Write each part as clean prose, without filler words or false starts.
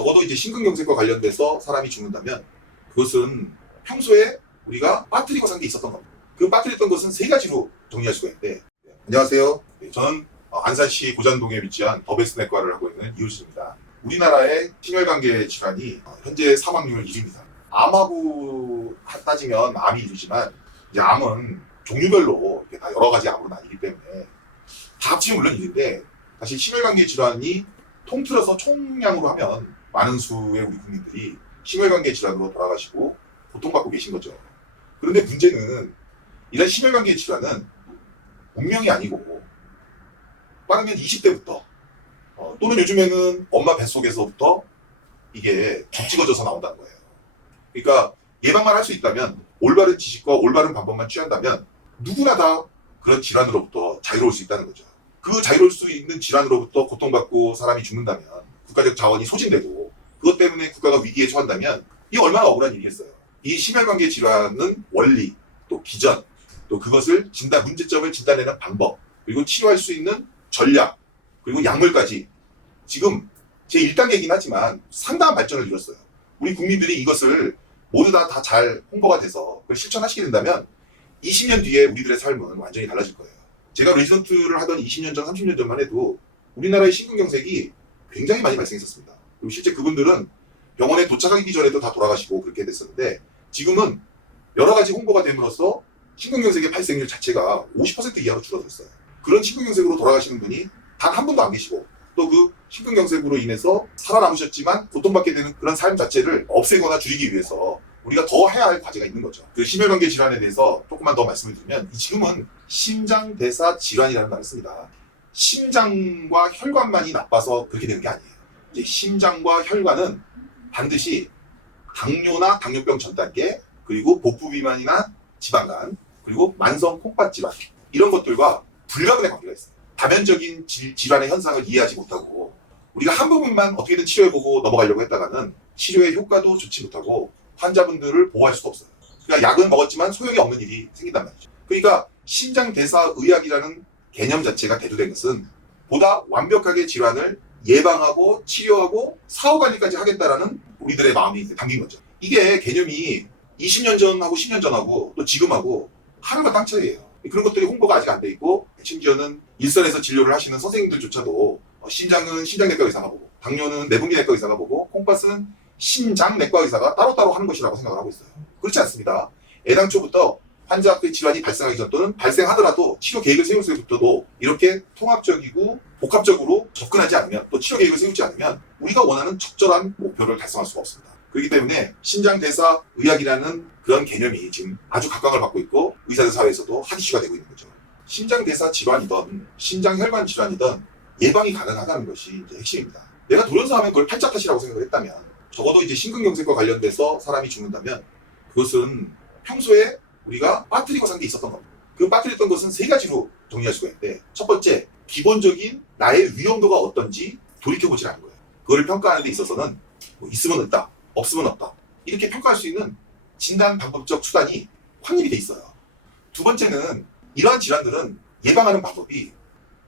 적어도 이제 심근경색과 관련돼서 사람이 죽는다면 그것은 평소에 우리가 빠뜨리고 산 게 있었던 겁니다. 그 빠뜨렸던 것은 세 가지로 정리할 수가 있는데, 안녕하세요. 저는 안산시 고잔동에 위치한 더베스트내과를 하고 있는 이효진입니다. 우리나라의 심혈관계 질환이 현재 사망률 1위입니다. 암하고 따지면 암이 1위지만 이제 암은 종류별로 다 여러 가지 암으로 나뉘기 때문에 다 합치면 물론 1위인데, 사실 심혈관계 질환이 통틀어서 총량으로 하면 많은 수의 우리 국민들이 심혈관계 질환으로 돌아가시고 고통받고 계신 거죠. 그런데 문제는 이런 심혈관계 질환은 운명이 아니고 빠르면 20대부터 또는 요즘에는 엄마 뱃속에서부터 이게 겹찍어져서 나온다는 거예요. 그러니까 예방만 할 수 있다면, 올바른 지식과 올바른 방법만 취한다면 누구나 다 그런 질환으로부터 자유로울 수 있다는 거죠. 그 자유로울 수 있는 질환으로부터 고통받고 사람이 죽는다면 국가적 자원이 소진되고 그것 때문에 국가가 위기에 처한다면 이게 얼마나 억울한 일이겠어요. 이 심혈관계 질환은 원리, 또 기전, 또 그것을 문제점을 진단내는 방법, 그리고 치료할 수 있는 전략, 그리고 약물까지 지금 제 1단계이긴 하지만 상당한 발전을 이뤘어요. 우리 국민들이 이것을 모두 다 잘 홍보가 돼서 그걸 실천하시게 된다면 20년 뒤에 우리들의 삶은 완전히 달라질 거예요. 제가 레지던트를 하던 20년 전, 30년 전만 해도 우리나라의 심근경색이 굉장히 많이 발생했었습니다. 그리고 실제 그분들은 병원에 도착하기 전에도 다 돌아가시고 그렇게 됐었는데, 지금은 여러 가지 홍보가 됨으로써 심근경색의 발생률 자체가 50% 이하로 줄어들었어요. 그런 심근경색으로 돌아가시는 분이 단 한 분도 안 계시고, 또 그 심근경색으로 인해서 살아남으셨지만 고통받게 되는 그런 삶 자체를 없애거나 줄이기 위해서 우리가 더 해야 할 과제가 있는 거죠. 그 심혈관계 질환에 대해서 조금만 더 말씀을 드리면, 지금은 심장대사 질환이라는 말을 씁니다. 심장과 혈관만이 나빠서 그렇게 되는 게 아니에요. 이제 심장과 혈관은 반드시 당뇨나 당뇨병 전 단계, 그리고 복부 비만이나 지방간, 그리고 만성 콩팥 질환, 이런 것들과 불가분의 관계가 있어요. 다면적인 질환의 현상을 이해하지 못하고 우리가 한 부분만 어떻게든 치료해보고 넘어가려고 했다가는 치료의 효과도 좋지 못하고 환자분들을 보호할 수가 없어요. 그러니까 약은 먹었지만 소용이 없는 일이 생긴단 말이죠. 그러니까 심장대사의학이라는 개념 자체가 대두된 것은 보다 완벽하게 질환을 예방하고 치료하고 사후관리까지 하겠다라는 우리들의 마음이 담긴 거죠. 이게 개념이 20년 전하고 10년 전하고 또 지금하고 하루가 땅 차이예요. 그런 것들이 홍보가 아직 안 돼 있고, 심지어는 일선에서 진료를 하시는 선생님들조차도 심장은 심장내과 의사가 보고, 당뇨는 내분비내과 의사가 보고, 콩팥은 심장내과 의사가 따로따로 하는 것이라고 생각을 하고 있어요. 그렇지 않습니다. 애당초부터 환자의 질환이 발생하기 전 또는 발생하더라도 치료 계획을 세울 때부터도 이렇게 통합적이고 복합적으로 접근하지 않으면, 또 치료 계획을 세우지 않으면 우리가 원하는 적절한 목표를 달성할 수가 없습니다. 그렇기 때문에 심장대사의학이라는 그런 개념이 지금 아주 각광을 받고 있고 의사들 사회에서도 핫 이슈가 되고 있는 거죠. 심장대사 질환이든 심장혈관 질환이든 예방이 가능하다는 것이 이제 핵심입니다. 내가 돌연사하면 그걸 팔자 탓이라고 생각을 했다면, 적어도 이제 심근경색과 관련돼서 사람이 죽는다면 그것은 평소에 우리가 빠뜨리고 산 게 있었던 겁니다. 그 빠뜨렸던 것은 세 가지로 정리할 수가 있는데, 첫 번째, 기본적인 나의 위험도가 어떤지 돌이켜보지 않은 거예요. 그걸 평가하는 데 있어서는 있으면 있다, 없으면 없다, 이렇게 평가할 수 있는 진단 방법적 수단이 확립이 돼 있어요. 두 번째는 이러한 질환들은 예방하는 방법이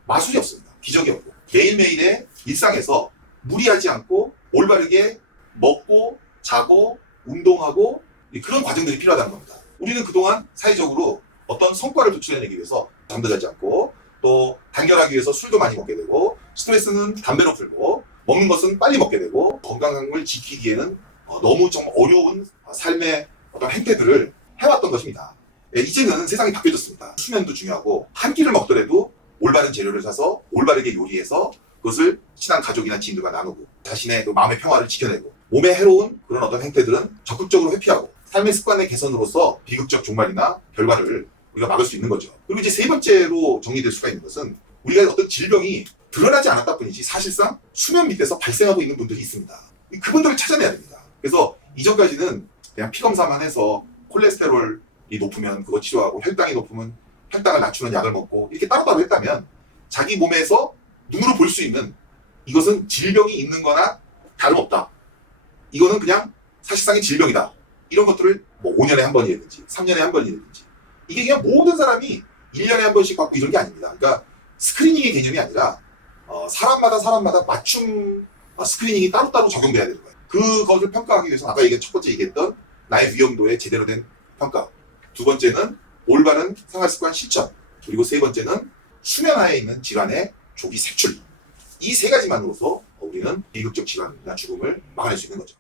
마술이 없습니다. 기적이 없고, 매일매일의 일상에서 무리하지 않고 올바르게 먹고 자고 운동하고 그런 과정들이 필요하다는 겁니다. 우리는 그동안 사회적으로 어떤 성과를 도출해내기 위해서 잠도 자지 않고, 또 단결하기 위해서 술도 많이 먹게 되고, 스트레스는 담배로 풀고, 먹는 것은 빨리 먹게 되고, 건강을 지키기에는 너무 좀 어려운 삶의 어떤 행태들을 해왔던 것입니다. 이제는 세상이 바뀌어졌습니다. 수면도 중요하고, 한 끼를 먹더라도 올바른 재료를 사서 올바르게 요리해서 그것을 친한 가족이나 지인들과 나누고, 자신의 그 마음의 평화를 지켜내고, 몸에 해로운 그런 어떤 행태들은 적극적으로 회피하고, 삶의 습관의 개선으로서 비극적 종말이나 결과를 우리가 막을 수 있는 거죠. 그리고 이제 세 번째로 정리될 수가 있는 것은, 우리가 어떤 질병이 드러나지 않았다 뿐이지 사실상 수면 밑에서 발생하고 있는 분들이 있습니다. 그분들을 찾아내야 됩니다. 그래서 이전까지는 그냥 피검사만 해서 콜레스테롤이 높으면 그거 치료하고, 혈당이 높으면 혈당을 낮추는 약을 먹고 이렇게 따로따로 했다면, 자기 몸에서 눈으로 볼 수 있는 이것은 질병이 있는 거나 다름없다, 이거는 그냥 사실상의 질병이다, 이런 것들을 뭐 5년에 한 번이라든지 3년에 한 번이라든지, 이게 그냥 모든 사람이 1년에 한 번씩 받고 이런 게 아닙니다. 그러니까 스크리닝의 개념이 아니라 사람마다 맞춤 스크리닝이 따로따로 적용돼야 되는 거예요. 그것을 평가하기 위해서는 아까 첫 번째 얘기했던 나의 위험도에 제대로 된 평가. 두 번째는 올바른 생활습관 실천. 그리고 세 번째는 수면하에 있는 질환의 조기 색출. 이 세 가지만으로서 우리는 비극적 질환이나 죽음을 막아낼 수 있는 거죠.